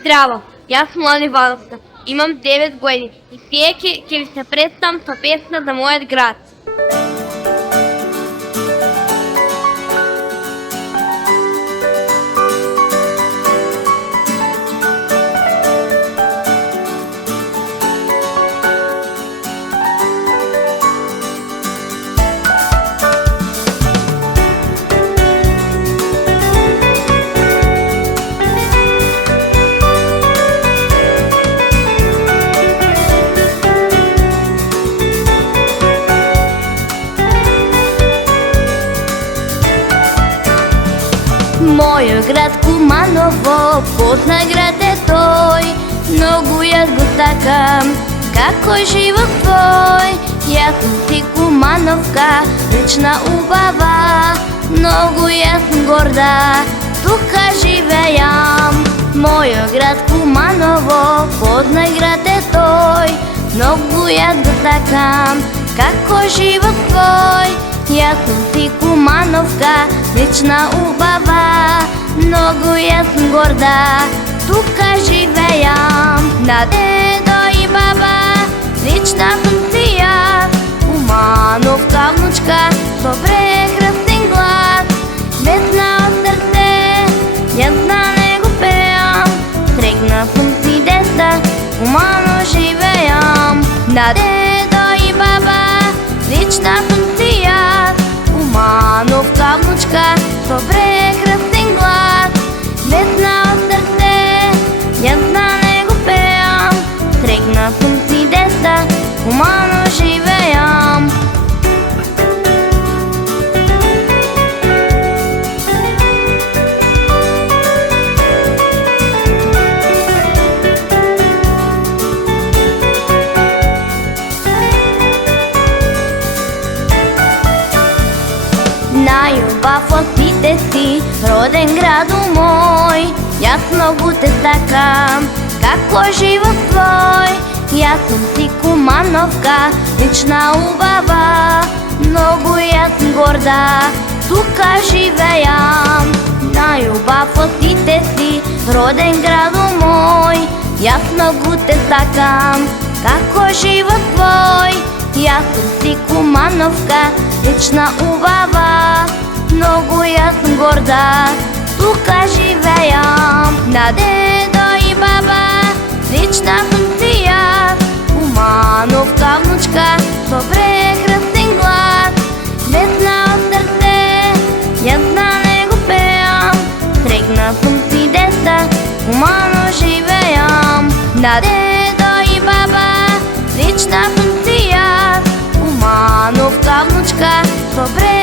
Здраво, јас сум Лани Вановска, имам 9 години и сега ќе ви се представам со песна за мојот град. Мојот град Куманово, позна град е тој, многу јас го сакам, како живот твој. Јас сум си Кумановка, вечна убава, многу јас сум горда, тука живеам. Мојот град Куманово, позна град е тој, многу јас го сакам, како живот твој. Јас сум си Кумановка, вечна убава, многу јас сум горда, тука живеам. На дедо и баба, вечна сум си јас, Кумановка внучка, со прекрасен глас. Весна од срце, јас на него пеам, срекна сум си деца, Кумано живеам. На дедо и баба, вечна сум си јас, Кумановка внучка, со прекрасен глас. Весна од срце, јас на него пеам, срекна сум си деца, Кумано живеам. Најубав од сите си, роден граду мој, јас многу те сакам, како живот твој. Јас сум си Кумановка, вечна убава, многу јас сум горда, тука живеам. Најубав од сите си, роден граду мој, јас многу те сакам, како живот твој. Јас сум си Кумановка, вечна убава, многу јас сум горда, тука живеам. На дедо и баба, вечна сум си јас, Кумановка внучка, со прекрасен глас. Весна од срце, јас на него пеам, срекна сум си деца, Кумано живеам. На дедо и баба, вечна сум си јас, Кумановка внучка, со прекрасен глас.